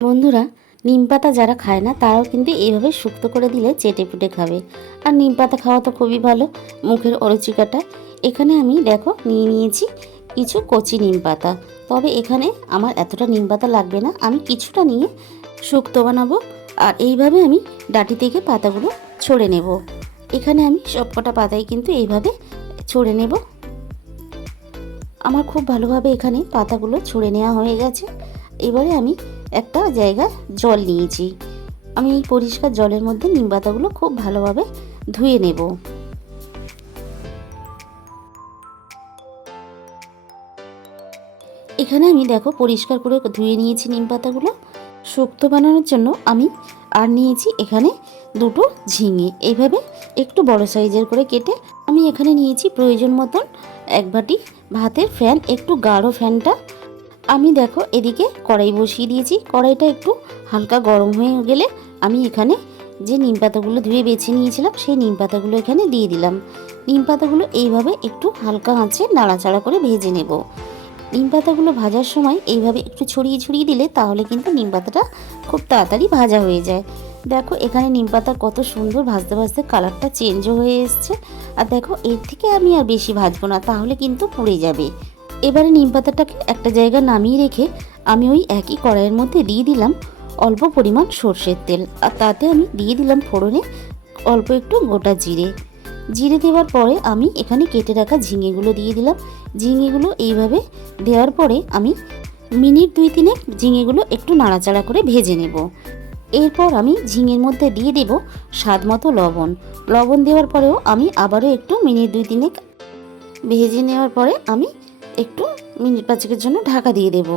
বন্ধুরা, নিম পাতা যারা খায় না তারাও কিন্তু এইভাবে শুক্তো করে দিলে চেটে পুটে খাবে। আর নিম পাতা খাওয়া তো খুবই ভালো, মুখের অরুচি কাটায়। এখানে আমি দেখো নিয়েছি কিছু কচি নিম পাতা। তবে এখানে আমার এতটা নিম পাতা লাগবে না, আমি কিছুটা নিয়ে শুক্তো বানাবো। আর এইভাবে আমি ডাঁটি থেকে পাতাগুলো ছড়ে নেব। এখানে আমি সবকটা পাতাই কিন্তু এইভাবে ছড়ে নেব। আমার খুব ভালোভাবে এখানে পাতাগুলো ছড়ে নেওয়া হয়ে গেছে। এবারে আমি একটা জায়গায় জল নিয়েছি। আমি এই পরিষ্কার জলের মধ্যে নিম পাতাগুলো খুব ভালোভাবে ধুয়ে নেব। এখানে আমি দেখো পরিষ্কার করে ধুয়ে নিয়েছি নিম পাতাগুলো। শুক্তো বানানোর জন্য আমি আর নিয়েছি এখানে দুটো ঝিঙে, এইভাবে একটু বড় সাইজের করে কেটে আমি এখানে নিয়েছি প্রয়োজন মতন এক বাটি ভাতের ফ্যান, একটু গাঢ় ফ্যানটা। আমি দেখো এদিকে কড়াই বসিয়ে দিয়েছি। কড়াইটা একটু হালকা গরম হয়ে গেলে আমি এখানে যে নিম পাতাগুলো ধুয়ে বেছে নিয়েছিলাম সেই নিম পাতাগুলো এখানে দিয়ে দিলাম। নিম পাতাগুলো এইভাবে একটু হালকা আঁচে নাড়াচাড়া করে ভেজে নেব। নিম পাতাগুলো ভাজার সময় এইভাবে একটু ছড়িয়ে ছড়িয়ে দিলে তাহলে কিন্তু নিম পাতাটা খুব তাড়াতাড়ি ভাজা হয়ে যায়। দেখো এখানে নিম পাতা কত সুন্দর ভাজতে ভাজতে কালারটা চেঞ্জও হয়ে এসছে। আর দেখো এর থেকে আমি আর বেশি ভাজবো না, তাহলে কিন্তু পুড়ে যাবে। এবারে নিম পাতাটাকে একটা জায়গায় নামিয়ে রেখে আমি ওই একই কড়াইয়ের মধ্যে দিয়ে দিলাম অল্প পরিমাণ সর্ষের তেল। আর তাতে আমি দিয়ে দিলাম ফোড়নে অল্প একটু গোটা জিরে। জিরে দেওয়ার পরে আমি এখানে কেটে রাখা ঝিঙেগুলো দিয়ে দিলাম। ঝিঙেগুলো এইভাবে দেওয়ার পরে আমি মিনিট 2-3 ঝিঙেগুলো একটু নাড়াচাড়া করে ভেজে নেব। এরপর আমি ঝিঙের মধ্যে দিয়ে দেব স্বাদ মতো লবণ। লবণ দেওয়ার পরেও আমি আবারও একটু মিনিট 2-3 ভেজে নেওয়ার পরে আমি একটু মিনিট 5-এর জন্য ঢাকা দিয়ে দেব।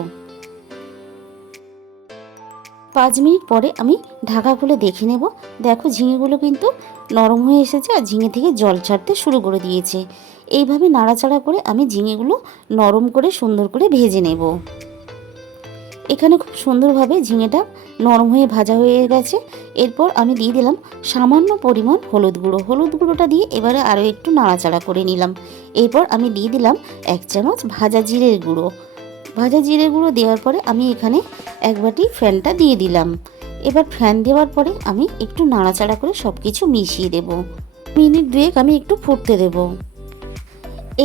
5 মিনিট পরে আমি ঢাকা খুলে দেখে নেব। দেখো ঝিঙেগুলো কিন্তু নরম হয়ে এসেছে আর ঝিঙে থেকে জল ছাড়তে শুরু করে দিয়েছে। এইভাবে নাড়াচাড়া করে আমি ঝিঙেগুলো নরম করে সুন্দর করে ভেজে নেব। এখানে খুব সুন্দরভাবে ঝিঙেটা নরম হয়ে ভাজা হয়ে গেছে। এরপর আমি দিয়ে দিলাম সামান্য পরিমাণ হলুদ গুঁড়ো। হলুদ গুঁড়োটা দিয়ে এবারে আরও একটু নাড়াচাড়া করে নিলাম। এরপর আমি দিয়ে দিলাম 1 চামচ ভাজা জিরের গুঁড়ো। ভাজা জিরের গুঁড়ো দেওয়ার পরে আমি এখানে এক বাটি ফ্যানটা দিয়ে দিলাম। এবার ফ্যান দেওয়ার পরে আমি একটু নাড়াচাড়া করে সব কিছু মিশিয়ে দেব। মিনিট 2 আমি একটু ফুটতে দেব।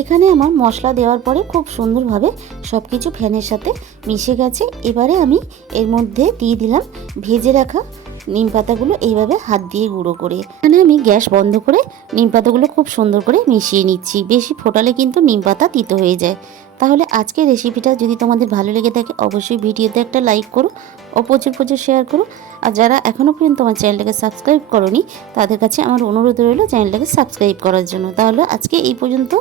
এখানে আমার মশলা দেওয়ার পরে খুব সুন্দরভাবে সব কিছু ফ্যানের সাথে মিশে গেছে। এবারে আমি এর মধ্যে দিয়ে দিলাম ভেজে রাখা নিম পাতাগুলো এইভাবে হাত দিয়ে গুঁড়ো করে। এখানে আমি গ্যাস বন্ধ করে নিম পাতাগুলো খুব সুন্দর করে মিশিয়ে নিচ্ছি। বেশি ফোটালে কিন্তু নিম পাতা তিতো হয়ে যায়। তাহলে আজকের রেসিপিটা যদি তোমাদের ভালো লেগে থাকে অবশ্যই ভিডিওতে একটা লাইক করো ও প্রচুর প্রচুর শেয়ার করো। আর যারা এখনও পর্যন্ত আমার চ্যানেলটাকে সাবস্ক্রাইব করোনি তাদের কাছে আমার অনুরোধ রইল চ্যানেলটাকে সাবস্ক্রাইব করার জন্য। তাহলে আজকে এই পর্যন্ত।